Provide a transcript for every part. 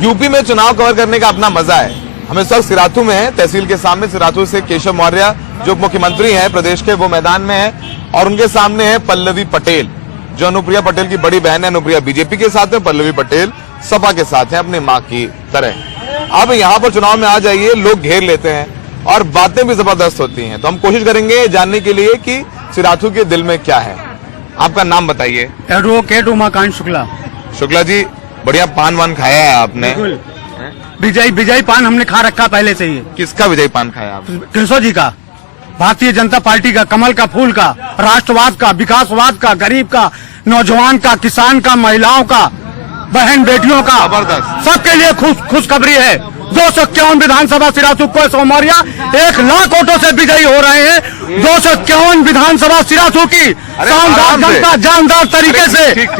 UP में चुनाव cover करने का अपना मजा है। हम इस वक्त सिराथू में हैं, तहसील के सामने। सिराथू से केशव मौर्य जो मुख्यमंत्री हैं प्रदेश के, वो मैदान में है और उनके सामने है पल्लवी पटेल जो अनुप्रिया पटेल की बड़ी बहन है। अनुप्रिया बीजेपी के साथ है, पल्लवी पटेल सपा के साथ है अपनी मां की तरह। अब यहाँ पर चुनाव में आ जाइए, लोग घेर लेते हैं और बातें भी जबरदस्त होती हैं। तो हम कोशिश करेंगे जानने के लिए कि सिराथू के दिल में क्या है। आपका नाम बताइए। एडवोकेट उमाकांत शुक्ला। शुक्ला जी, बढ़िया पान वान खाया है आपने? विजयी पान हमने खा रखा पहले से ही। किसका विजयी पान खाया आप? केशव जी का, भारतीय जनता पार्टी का, कमल का फूल का, राष्ट्रवाद का, विकासवाद का, गरीब का, नौजवान का, किसान का, महिलाओं का, बहन बेटियों का, जबरदस्त। सबके लिए खुशखबरी है। 251 विधानसभा सिराथू केशव मौर्य 1 लाख वोटों से विजयी हो रहे हैं। 251 विधानसभा सिराथू की शानदार जनता जानदार तरीके से ठीक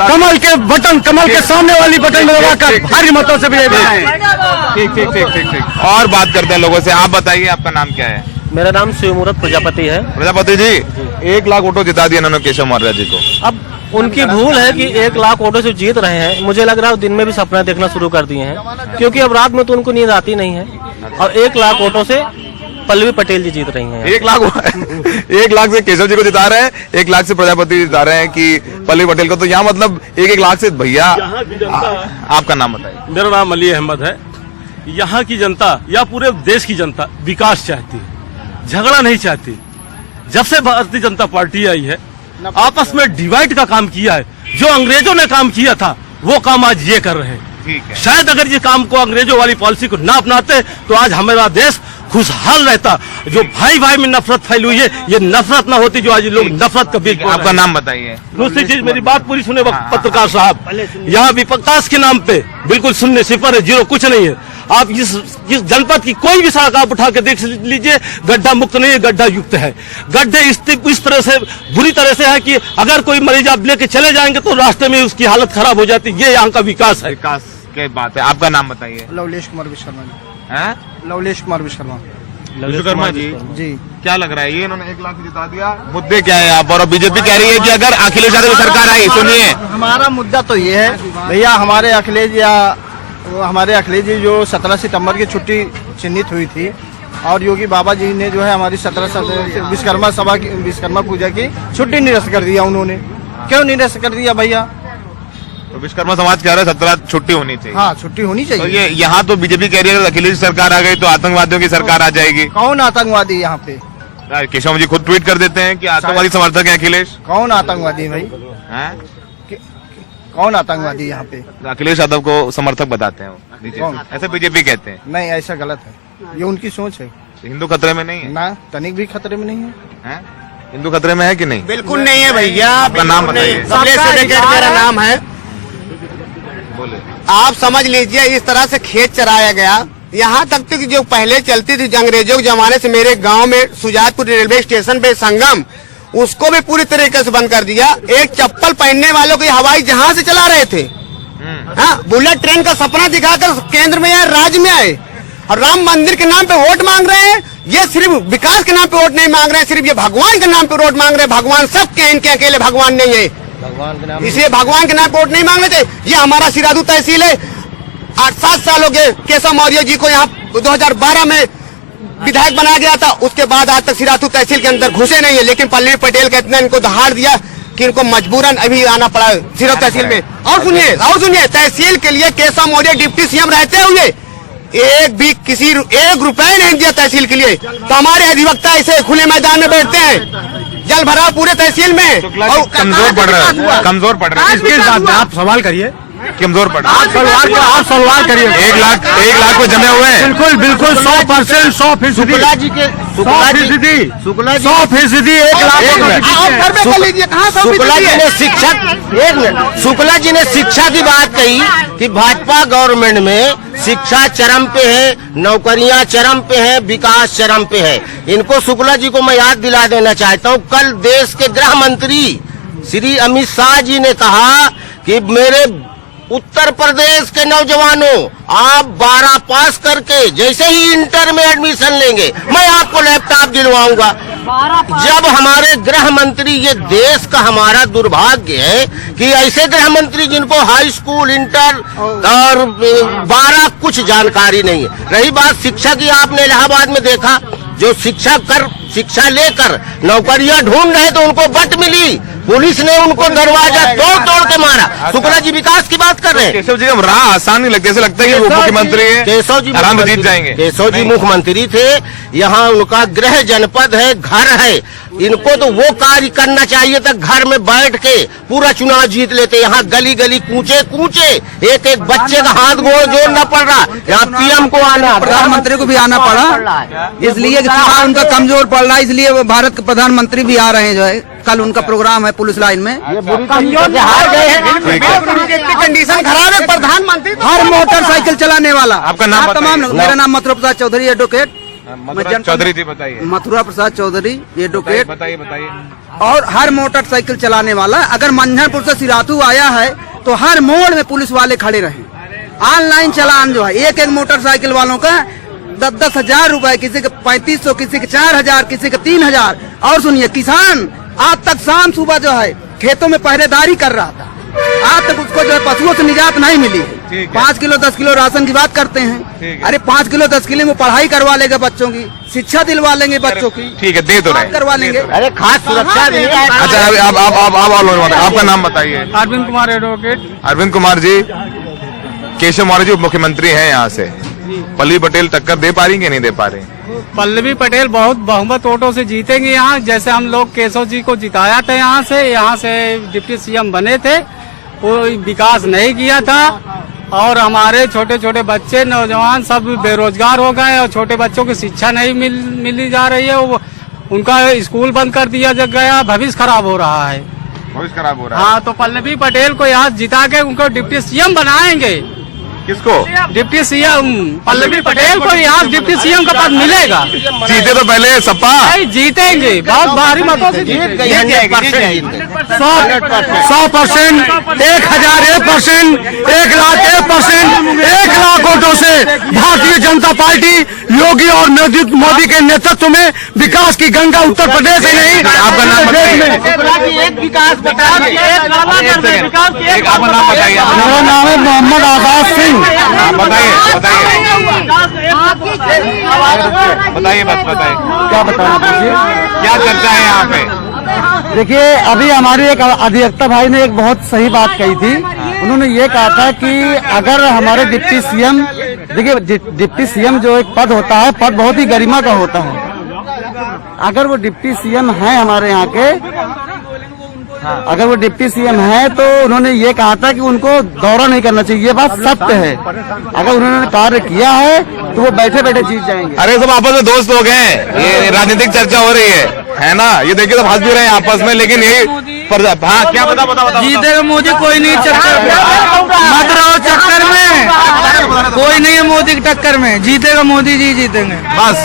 कमल के बटन, कमल के सामने वाली बटन में दबाकर भारी मतों से विजयी बनाए। ठीक। और बात करते हैं लोगों से। आप बताइए, आपका नाम क्या है? मेरा नाम शिवमूर्त प्रजापति है। प्रजापति जी, 1 लाख वोटों जिता दिया इन्होंने केशव मौर्य जी को। अब उनकी भूल है कि 1 लाख वोटों से जीत रहे हैं। मुझे लग रहा है दिन में भी सपना देखना शुरू कर दिए हैं, क्योंकि अब रात में तो उनको नींद आती नहीं है। और 1 लाख वोटों से पल्लवी पटेल जी जीत रही हैं। 1 लाख से केशव जी को जिता रहे हैं, 1 लाख से प्रजापति जिता रहे हैं कि पल्लवी पटेल को। तो यहाँ मतलब 1 लाख से। भैया आपका नाम बताइए। मेरा नाम अली अहमद है। यहाँ की जनता या पूरे देश की जनता विकास चाहती है, झगड़ा नहीं चाहती। जब से भारतीय जनता पार्टी आई है, आपस में डिवाइड का काम किया है। जो अंग्रेजों ने काम किया था वो काम आज ये कर रहे हैं। शायद अगर ये काम को, अंग्रेजों वाली पॉलिसी को ना अपनाते तो आज हमारा देश खुशहाल रहता। जो भाई भाई में नफरत फैली हुई है, ये नफरत ना होती जो आज लोग नफरत का बीज। आपका नाम बताइए। दूसरी चीज, मेरी बात पूरी सुने पत्रकार साहब, यहाँ विकास के नाम पे बिल्कुल शून्य, सिफर है, जीरो, कुछ नहीं है। आप इस जनपद की कोई भी सड़क आप उठा के देख लीजिए, गड्ढा मुक्त नहीं है, गड्ढा युक्त है। गड्ढे इस तरह से बुरी तरह से है कि अगर कोई मरीज आप लेके चले जाएंगे तो रास्ते में उसकी हालत खराब हो जाती है। ये यहाँ का विकास है। विकास की बात है। आपका नाम बताइए। लवलेश कुमार विश्वकर्मा जी। लवलेश कुमार विश्वकर्मा जी। जी, क्या लग रहा है, ये इन्होंने 1 लाख जिता दिया? मुद्दे क्या है आप? और बीजेपी कह रही है कि अगर अखिलेश यादव की सरकार आई, सुनिए, हमारा मुद्दा तो ये है भैया, हमारे अखिलेश जी जो 17 सितंबर की छुट्टी चिन्हित हुई थी और योगी बाबा जी ने जो है हमारी 17 विश्वकर्मा पूजा की छुट्टी निरस्त कर दिया। उन्होंने क्यों निरस्त कर दिया भैया? तो विश्वकर्मा समाज कह रहा है 17 छुट्टी होनी चाहिए। हाँ, छुट्टी होनी चाहिए। तो ये यहाँ तो बीजेपी कह रही है अखिलेश सरकार आ गई तो आतंकवादियों की सरकार आ जाएगी। कौन आतंकवादी यहाँ पे? केशव जी खुद ट्वीट कर देते हैं कि आतंकवादी समर्थक है अखिलेश। कौन आतंकवादी भाई? कौन आतंकवादी यहाँ पे? अखिलेश यादव को समर्थक बताते हैं, ऐसे बीजेपी कहते हैं। नहीं, ऐसा गलत है, ये उनकी सोच है। हिंदू खतरे में नहीं है ना, तनिक भी खतरे में नहीं है। हिंदू खतरे में है कि नहीं? बिल्कुल नहीं है भैया। आपका नाम बताइए। मेरा नाम है। बोले। आप समझ लीजिए, इस तरह से खेत चराया गया। यहाँ तक कि जो पहले चलती थी अंग्रेजों के जमाने से, मेरे गांव में सुजातपुर रेलवे स्टेशन पे संगम, उसको भी पूरी तरीके से बंद कर दिया। एक चप्पल पहनने वालों को हवाई जहाज से चला रहे थे। हाँ, बुलेट ट्रेन का सपना दिखाकर केंद्र में आए, राज्य में आए और राम मंदिर के नाम पे वोट मांग रहे हैं। ये सिर्फ विकास के नाम पे वोट नहीं मांग रहे हैं, सिर्फ ये भगवान के नाम पे वोट मांग रहे हैं। भगवान सबके, इनके अकेले भगवान नहीं है, इसलिए भगवान के नाम पे वोट नहीं मांगने चाहिए। ये हमारा सिराथू तहसील है। 8-7 साल हो गए केशव मौर्य जी को यहाँ 2012 में विधायक बनाया गया था, उसके बाद आज तक सिराथू तहसील के अंदर घुसे नहीं है। लेकिन पल्लवी पटेल का इतना इनको दहाड़ दिया कि इनको मजबूरन अभी आना पड़ा सिराथू तहसील में। और सुनिए, तहसील के लिए केशव मौर्य डिप्टी सीएम रहते हुए एक रुपए नहीं दिया तहसील के लिए। तो हमारे अधिवक्ता ऐसे खुले मैदान में बैठते हैं, जल भराव पूरे तहसील में। कमजोर पड़ रहा है। इसके साथ आप सवाल करिए। कमजोर पड़ रहा है। आप सवाल करिए। 1 लाख को जमे हुए हैं। बिल्कुल 100%, 100%। शुक्ला जी 1 लाख। शुक्ला जी ने शिक्षा की बात कही कि भाजपा गवर्नमेंट में शिक्षा चरम पे है, नौकरियां चरम पे है, विकास चरम पे है। इनको शुक्ला जी को मैं याद दिला देना चाहता हूँ, कल देश के गृह मंत्री श्री अमित शाह जी ने कहा कि मेरे उत्तर प्रदेश के नौजवानों, आप 12 पास करके जैसे ही इंटर में एडमिशन लेंगे, मैं आपको लैपटॉप दिलवाऊंगा। जब हमारे गृह मंत्री, ये देश का हमारा दुर्भाग्य है कि ऐसे गृह मंत्री जिनको हाई स्कूल, इंटर और 12 कुछ जानकारी नहीं है। रही बात शिक्षा की, आपने इलाहाबाद में देखा, जो शिक्षा लेकर नौकरियां ढूंढ रहे तो उनको बट मिली, पुलिस ने उनको दरवाजा तोड़ तोड़ के मारा। शुक्ला जी विकास की बात कर रहे हैं। केशव जी, अब राह आसान नहीं लगती, ऐसे लगता है कि वो मुख्यमंत्री है, केशव जी आराम से जीत जाएंगे। केशव जी मुख्यमंत्री थे, यहाँ उनका गृह जनपद है, घर है, इनको तो वो कार्य करना चाहिए था, घर में बैठ के पूरा चुनाव जीत लेते। यहाँ गली गली कूचे कूचे एक एक बच्चे का हाथ गोड़ जोड़ना पड़ रहा, यहाँ पीएम को आना, प्रधानमंत्री को भी आना पड़ा, इसलिए चुनाव उनका कमजोर पड़ रहा है, इसलिए वो भारत के प्रधानमंत्री भी आ रहे हैं। जो है कल उनका प्रोग्राम है पुलिस लाइन में। हार गए हैं, कंडीशन खराब है। प्रधानमंत्री हर मोटरसाइकिल चलाने वाला, आपका नाम तमाम लोग, मेरा नाम मथुरा प्रसाद चौधरी एडवोकेट, चौधरी जी बताइए। मथुरा प्रसाद चौधरी एडवोकेट। बताइए। और हर मोटरसाइकिल चलाने वाला, अगर मंझनपुर से सिराथू आया है तो हर मोड़ में पुलिस वाले खड़े रहे। ऑनलाइन चालान जो है एक एक मोटरसाइकिल वालों का 10-10 हजार रुपए, किसी के 3500, किसी के 4000, किसी के 3000। और सुनिए, किसान आज तक शाम सुबह जो है खेतों में पहरेदारी कर रहा था, आज तक उसको जो है पशुओं से निजात नहीं मिली। 5 किलो 10 किलो राशन की बात करते हैं, अरे 5 किलो 10 किलो में पढ़ाई करवा लेंगे बच्चों की, शिक्षा दिलवा लेंगे बच्चों की, ठीक है, दे तो रहे, करवा लेंगे। अरे खास सुरक्षा भी है। अच्छा, आपका नाम बताइए। अरविंद कुमार एडवोकेट। अरविंद कुमार जी, केशव मौर्य जी उप मुख्यमंत्री हैं यहाँ से, पल्लवी पटेल टक्कर दे पा रही कि नहीं दे पा रही? पल्लवी पटेल बहुत बहुमत वोटों से जीतेंगे यहाँ। जैसे हम लोग केशव जी को जिताया था, यहाँ से डिप्टी सीएम बने थे, कोई विकास नहीं किया था और हमारे छोटे छोटे बच्चे, नौजवान सब बेरोजगार हो गए और छोटे बच्चों की शिक्षा नहीं मिली जा रही है। उनका स्कूल बंद कर दिया गया, भविष्य खराब हो रहा है। हाँ, तो पल्लवी पटेल को यहाँ जिता के उनको डिप्टी सीएम बनाएंगे। किसको? डिप्टी सीएम पल्लवी पटेल को यहाँ डिप्टी सीएम का पद मिलेगा। जीते तो पहले सपा नहीं, जीतेंगे, बहुत भारी मतों से जीत गई। 100%, 1001%, 1,01%, 1 लाख वोटों से भारतीय जनता पार्टी योगी और मोदी के नेतृत्व में विकास की गंगा उत्तर प्रदेश ही नहीं, आपका नाम बताइए। एक विकास बता आपका नाम बताइए। मेरा नाम है मोहम्मद आजाद सिंह। बताइए क्या बताना चाहिए? क्या चर्चा है यहाँ पे? देखिए, अभी हमारे एक अधिवक्ता भाई ने एक बहुत सही बात कही थी। उन्होंने ये कहा था कि अगर हमारे डिप्टी सीएम, देखिए डिप्टी सीएम जो एक पद होता है, पद बहुत ही गरिमा का होता है। अगर वो डिप्टी सीएम है हमारे यहाँ के, अगर वो डिप्टी सीएम है तो उन्होंने ये कहा था कि उनको दौरा नहीं करना चाहिए। ये बात सत्य है, अगर उन्होंने कार्य किया है तो वो बैठे बैठे जीत जाएंगे। अरे सब आपस में दोस्त लोग हैं, ये राजनीतिक चर्चा हो रही है ना? ये देखिए सब हंस भी रहे हैं आपस में, लेकिन यही हाँ, क्या बता जीतेगा मोदी, कोई नहीं चक्कर मत रहो चक्कर में, कोई नहीं है मोदी की टक्कर में, जीतेगा मोदी जी, जीतेंगे बस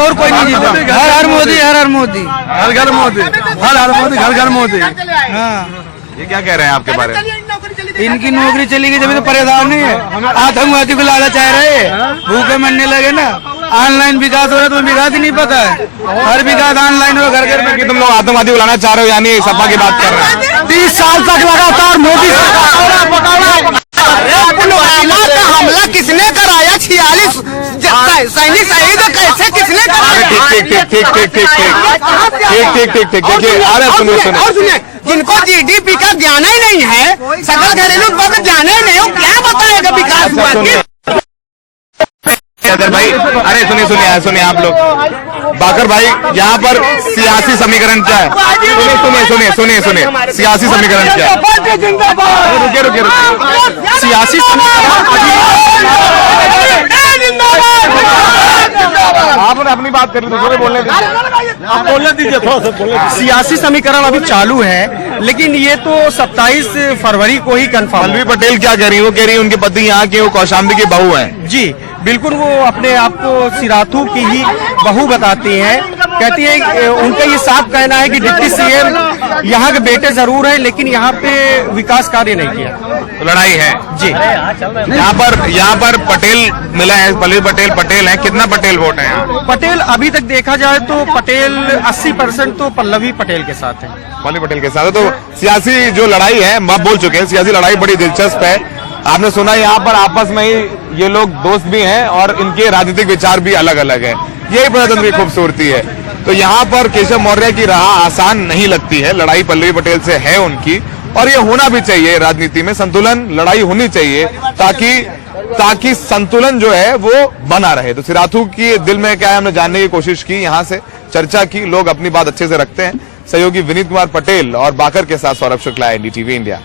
और कोई नहीं जीतेगा। हर हर मोदी, हर हर मोदी, घर घर मोदी, हर मोदी, घर घर मोदी। हाँ। ये क्या कह रहे हैं आपके बारे में? इनकी नौकरी चली गई, जब तो परेशान नहीं है, आतंकवादी को लाना चाह रहे हैं, भूखे मरने लगे ना। ऑनलाइन विकास हो रहा है तो विकास ही नहीं पता है, हर विकास ऑनलाइन हो, घर घर में। कि तुम लोग आतंकवादी बुलाना चाह रहे हो, यानी सपा की बात कर रहे हैं। 30 साल तक लगातार मोदी हमला किसने कराया? 46 सैनिक शहीद कैसे, किसने कराया? ठीक। देखिए, अरे सुनिए, जिनको जीडीपी का ज्ञान ही नहीं है, सकल घरेलू उत्पाद ज्ञान ही नहीं हो, क्या बताएगा विकास हुआ? भाई, अरे सुनिए आप लोग, बाकर भाई, यहाँ पर सियासी समीकरण क्या है? सुनिए, सियासी समीकरण क्या है? रुकिए, सियासी आपने अपनी बात कर ली, दूसरे बोलने दीजिए, थोड़ा सा। सियासी समीकरण अभी चालू है, लेकिन ये तो 27 फरवरी को ही कंफर्म। पल्लवी पटेल क्या कह रही है? वो कह रही है उनके पति यहाँ के, वो कौशाम्बी की बहू हैं। जी बिल्कुल, वो अपने आप को सिराथू की ही बहू बताती हैं। कहती है, उनका ये साफ कहना है कि डिप्टी सीएम यहाँ के बेटे जरूर हैं, लेकिन यहाँ पे विकास कार्य नहीं किया। लड़ाई है जी। यहाँ पर पटेल मिला है, पल्लवी पटेल है। कितना पटेल वोट है यहाँ? पटेल अभी तक देखा जाए तो पटेल 80% तो पल्लवी पटेल के साथ है। पल्लवी पटेल के साथ है। तो सियासी जो लड़ाई है, हम बोल चुके हैं, सियासी लड़ाई बड़ी दिलचस्प है। आपने सुना यहाँ पर आपस में ही ये लोग दोस्त भी हैं और इनके राजनीतिक विचार भी अलग अलग है। यही प्रजातंत्र की खूबसूरती है। तो यहाँ पर केशव मौर्य की राह आसान नहीं लगती है, लड़ाई पल्लवी पटेल से है उनकी, और ये होना भी चाहिए। राजनीति में संतुलन, लड़ाई होनी चाहिए ताकि संतुलन जो है वो बना रहे। तो सिराथू की दिल में क्या है, हमने जानने की कोशिश की, यहाँ से चर्चा की, लोग अपनी बात अच्छे से रखते हैं। सहयोगी विनीत कुमार पटेल और बाकर के साथ सौरभ शुक्ला, NDTV इंडिया।